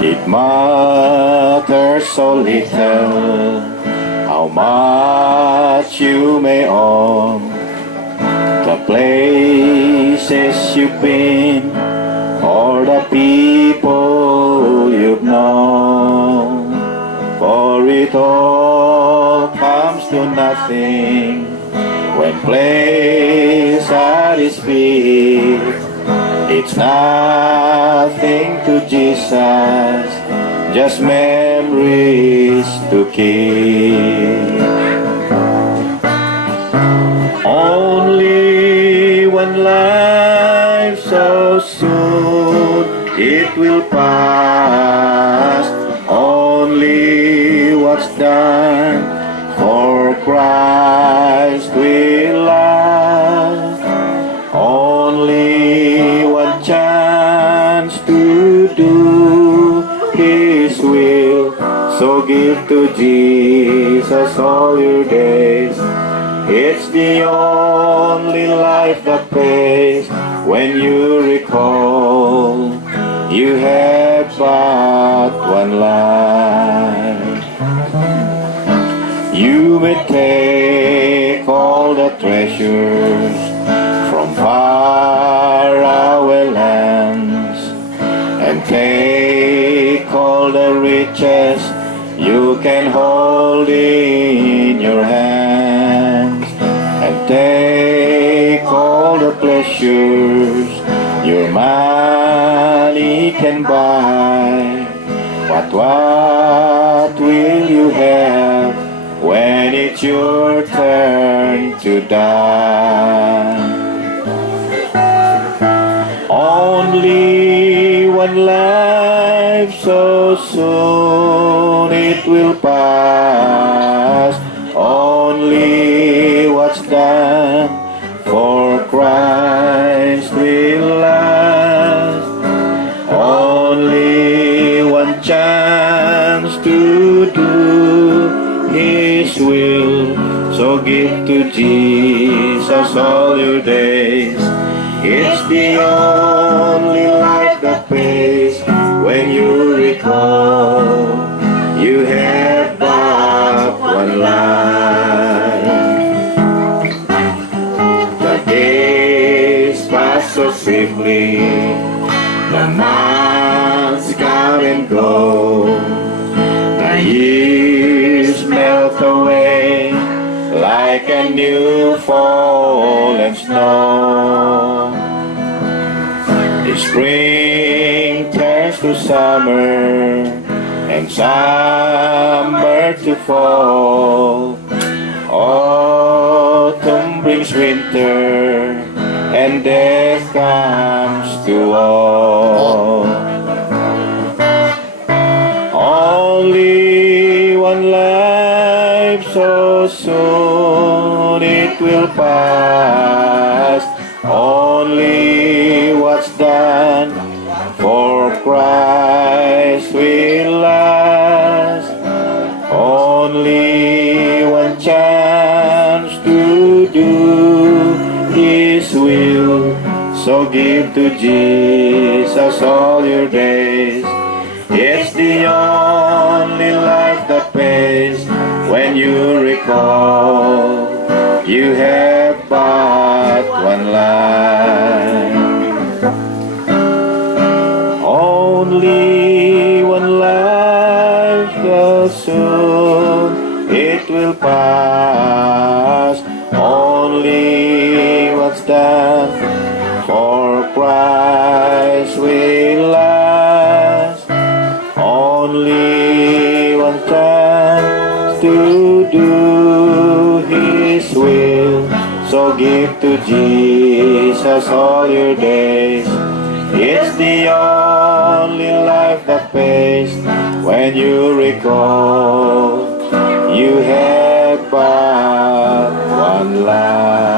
It matters so little how much you may own, the places you've been, or the people you've known. For it all comes to nothing when placed at His feet. It's nothing to Jesus, just memories to keep. Only one life so soon it will pass. Only what's done for Christ will last. Only one chance to do His will, so give to Jesus all your days. It's the only life that pays. When you recall, you have but one life. You may take all the treasures from faraway lands, and take all the riches you can hold in your hands, and take all the pleasures your money can buy. But what will you have when it's your turn to die? Only one life so soon it will pass. Only what's done for Christ will last. Only one chance to do His will, so give to Jesus all your days. It's the only life that pays. When you recall, you have but one life. The days pass so swiftly, the months come and go, the years melt away like a new fallen snow. The spring turns to summer, and summer to fall. Autumn brings winter, and death comes to all. Only one life so soon it will pass. Only what's done for Christ will last. Only one chance to do His will, so give to Jesus all your days. It's the only life that pays. When you recall, you have but one life. Only one life so soon it will pass. Only what's done for Christ will last. Only one chance to do His will, so give to Jesus all your days. It's the only life that pays. When you recall, you have but one life.